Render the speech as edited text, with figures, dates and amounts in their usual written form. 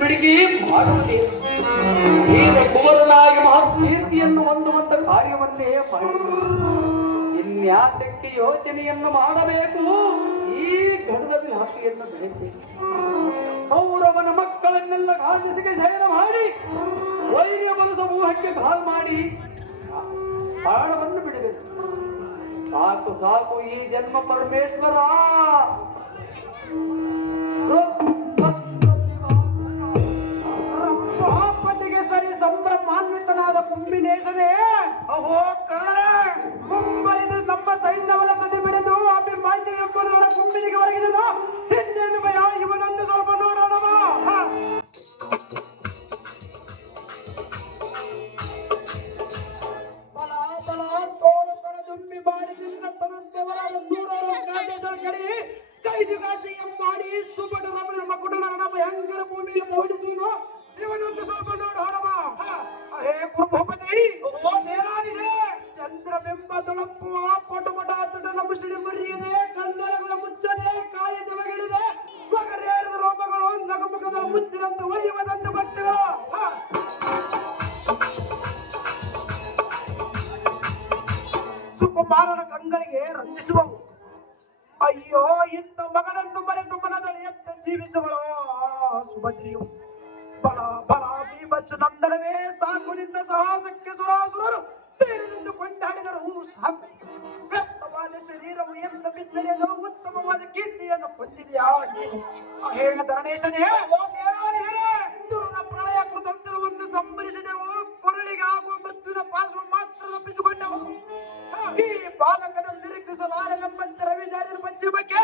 ಬಿಡಿಸಿ ಮಾಡುವುದೇ ಈಗ ಕುವರನಾಗಿ ಮಹಾಕೀರ್ತಿಯನ್ನು ಹೊಂದುವಂತ ಕಾರ್ಯವನ್ನೇ ಮಾಡಿದರು. ಇನ್ಯಾತಕ್ಕೆ ಯೋಚನೆಯನ್ನು ಮಾಡಬೇಕು? ಈ ಗಣದಲ್ಲಿ ಹಾಕಿಯನ್ನು ಬೆಳೆಸಬೇಕು. ಕೌರವನ ಮಕ್ಕಳನ್ನೆಲ್ಲ ಗಾಜಿಸಿಗೆ ಸೇರ ಮಾಡಿ ವೈರ್ಯ ಬಲ ಸಮೂಹಕ್ಕೆ ಕಾಲ್ ಮಾಡಿ ಪ್ರಾಣವನ್ನು ಬಿಡಬೇಕು. ಸಾಕು ಸಾಕು ಈ ಜನ್ಮ ಪರಮೇಶ್ವರ. ಸರಿ ಸಂಭ್ರಮಾನ್ವಿತನಾದ ಕುಂಬಿನೇಶನೇ, ಅಹೋ ಕರ್ಣ, ಮುಂಬರಿದು ನಮ್ಮ ಸೈನ್ಯವಲ ಸದಿ ಬಿಡಿದು ಅಭಿಮಾನ್ಯ ಎಂಬುದರ ಕುಂಬಿನಿಗೆ ಹೊರಗಿದನು. ಇನ್ನೇನು ಭಯ, ಇವನನ್ನು ಸ್ವಲ್ಪ ನೋಡೋಣ. ಬಲ ಬಲ ತೋಳು ಕಣಜುಂಬಿ ಮಾಡಿ ನಿನ್ನ ತರುತ್ತವರಾದ ನೂರಾರು ಕಡಿ ಕೈದುಗಾಸಿ ಎಂಬಾಡಿ ಸುಬಡ ರಮಣ ಮಕುಟನ ಭಯಂಕರ ಭೂಮಿಗೆ ಓಡಿಸುವನು. ಇವನೊಂದು ಸ್ವಲ್ಪ ನೋಡೋಣವ. ಹೇ ಕುರುಭೂಪತಿ, ಚಂದ್ರಬಿಂಬ ದೊಳಪ್ಪುವ ಪಟಪಟ ತುಟನ ಮುಸುಡಿ ಮುರಿಯದೆ, ಕನ್ನಡಗಳ ಮುಚ್ಚದೆ, ಕಾಯದವಗಳಿದೆ, ಮಗರೇರದ ರೋಮಗಳು ನಗುಮುಖದ ಮುದ್ದಿರಂತ ಒಯ್ಯುವುದಂತ ಭಕ್ತಿಗಳು. ಸುಕುಮಾರನ ಕಂಗಳಿಗೆ ರಂಜಿಸುವವು. ಅಯ್ಯೋ, ಇಂಥ ಮಗನನ್ನು ಮರೆತು ಮನದಲ್ಲಿ ಎತ್ತ ಜೀವಿಸುವಳು ಸುಭದ್ರಿಯು. ಬಲ ಬಲ ಬೀಭತ್ಸ ನಂದನವೇ ಸಾಕು, ನಿನ್ನ ಸಾಹಸಕ್ಕೆ ಸುರಾಸುರರು ಸೇರಿನಿಂದ ಕೊಂಡಾಡಿದರು ಸಾಕು. ವ್ಯರ್ಥವಾದ ಶರೀರವು ಎಂದ ಬಿದ್ದರೇನು ಉತ್ತಮವಾದ ಕೀರ್ತಿಯನ್ನು ಹೊಂದಿದೆಯಾ? ಹೇ ಧರಣೇಶನೇ, ದುರದ ಪ್ರಳಯ ಕೃತಂತ್ರವನ್ನು ಸಂಭರಿಸಿದೆವು. ಕೊರಳಿಗೆ ಆಗುವ ಮೃತ್ಯುವಿನ ಪಾರ್ಶ್ವ ಮಾತ್ರ ತಪ್ಪಿಸಿಕೊಂಡೆವು. ಈ ಬಾಲಕನ ನಿರೀಕ್ಷಿಸಲಾರೆಂಬಂತೆ ರವಿಜಾರಿನ ಪಶ್ಚಿಮಕ್ಕೆ